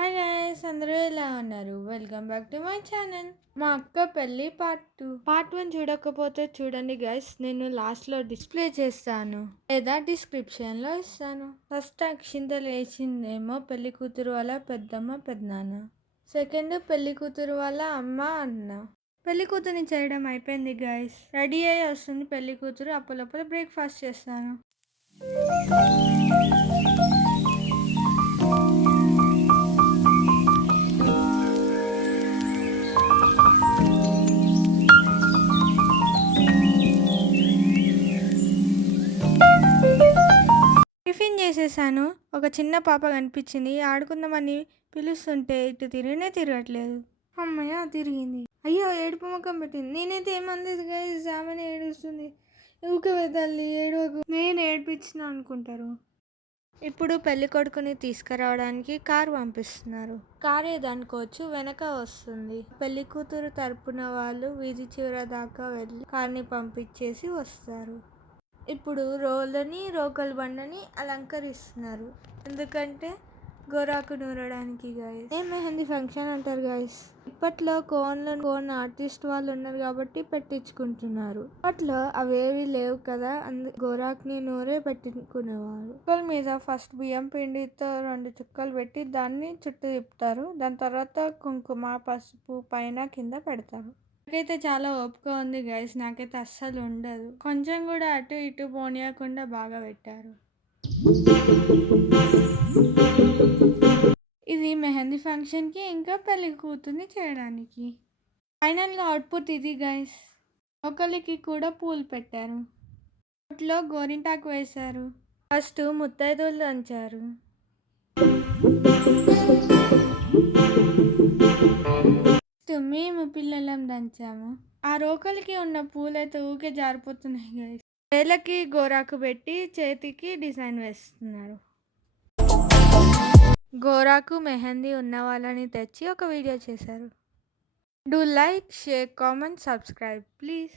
Hi guys, అందరూ ఎలా ఉన్నారు? Welcome back to my channel. మా అక్క పెళ్ళి పార్ట్ 1 చూడకపోతే చూడండి గైస్. నేను లాస్ట్లో డిస్ప్లే చేస్తాను లేదా డిస్క్రిప్షన్లో ఇస్తాను. ఫస్ట్ అక్షింతలు వేసిందేమో పెళ్లి కూతురు వాళ్ళ పెద్దమ్మ పెద్దనాన్న. సెకండ్ పెళ్లి కూతురు వాళ్ళ అమ్మ అన్న. పెళ్లి కూతురిని చేయడం అయిపోయింది గైస్. రెడీ అయ్యి వస్తుంది పెళ్లి కూతురు. అప్పలోపల బ్రేక్ఫాస్ట్ చేస్తాను. టిఫిన్ చేసేసాను. ఒక చిన్న పాప కనిపించింది. ఆడుకుందామని పిలుస్తుంటే ఇటు తిరగట్లేదు. అమ్మయ్య తిరిగింది. అయ్యో ఏడుపు ముఖం పెట్టింది. నేనైతే ఏమనలేదు గైస్. ఆమెనే ఏడుస్తుంది. ఊకే తల్లి ఏడవకు, నేను ఏడిపించిన అనుకుంటారు. ఇప్పుడు పెళ్లి కొడుకుని తీసుకురావడానికి కారు పంపిస్తున్నారు. కారు ఏదనుకోవచ్చు, వెనక వస్తుంది. పెళ్లి కూతురు తరపున వాళ్ళు వీధి చివర దాకా వెళ్ళి కార్ని పంపించేసి వస్తారు. ఇప్పుడు రోకల్ బండని అలంకరిస్తున్నారు. ఎందుకంటే గోరాకు నూరడానికి గాయస్. మెహందీ ఫంక్షన్ అంటారు గాయస్. ఇప్పట్లో కోన్ ఆర్టిస్ట్ వాళ్ళు ఉన్నారు కాబట్టి పెట్టించుకుంటున్నారు. అప్పట్లో అవేవి లేవు కదా, గోరాకుని నూరే పెట్టించుకునేవారు. చుక్కల మీద ఫస్ట్ బియ్యం పిండితో 2 చుక్కలు పెట్టి దాన్ని చుట్టూ తిప్పుతారు. దాని తర్వాత కుంకుమ పసుపు పైన కింద పెడతారు. నాకైతే చాలా ఓపిక ఉంది గైస్. నాకైతే అస్సలు ఉండదు. కొంచెం కూడా అటు ఇటు పోనీయకుండా బాగా పెట్టారు. ఇది మెహందీ ఫంక్షన్కి ఇంకా పెళ్లి కూతుర్ని చేయడానికి. ఫైనల్గా అవుట్పుట్ ఇది గైస్. ఒకరికి కూడా పూలు పెట్టారు. నోట్లో గోరింటాకు వేశారు. ఫస్ట్ ముత్తైదువులు దంచారు. మేము పిల్లలం దంచాము. ఆ రోకలికి ఉన్న పూలైతే ఊకే జారిపోతున్నాయి గైస్. వేలకి గోరాకు పెట్టి చేతికి డిజైన్ వేస్తున్నారు. గోరాకు మెహందీ ఉన్న వాళ్ళని తెచ్చి ఒక వీడియో చేశారు. Do like, share, comment, subscribe please.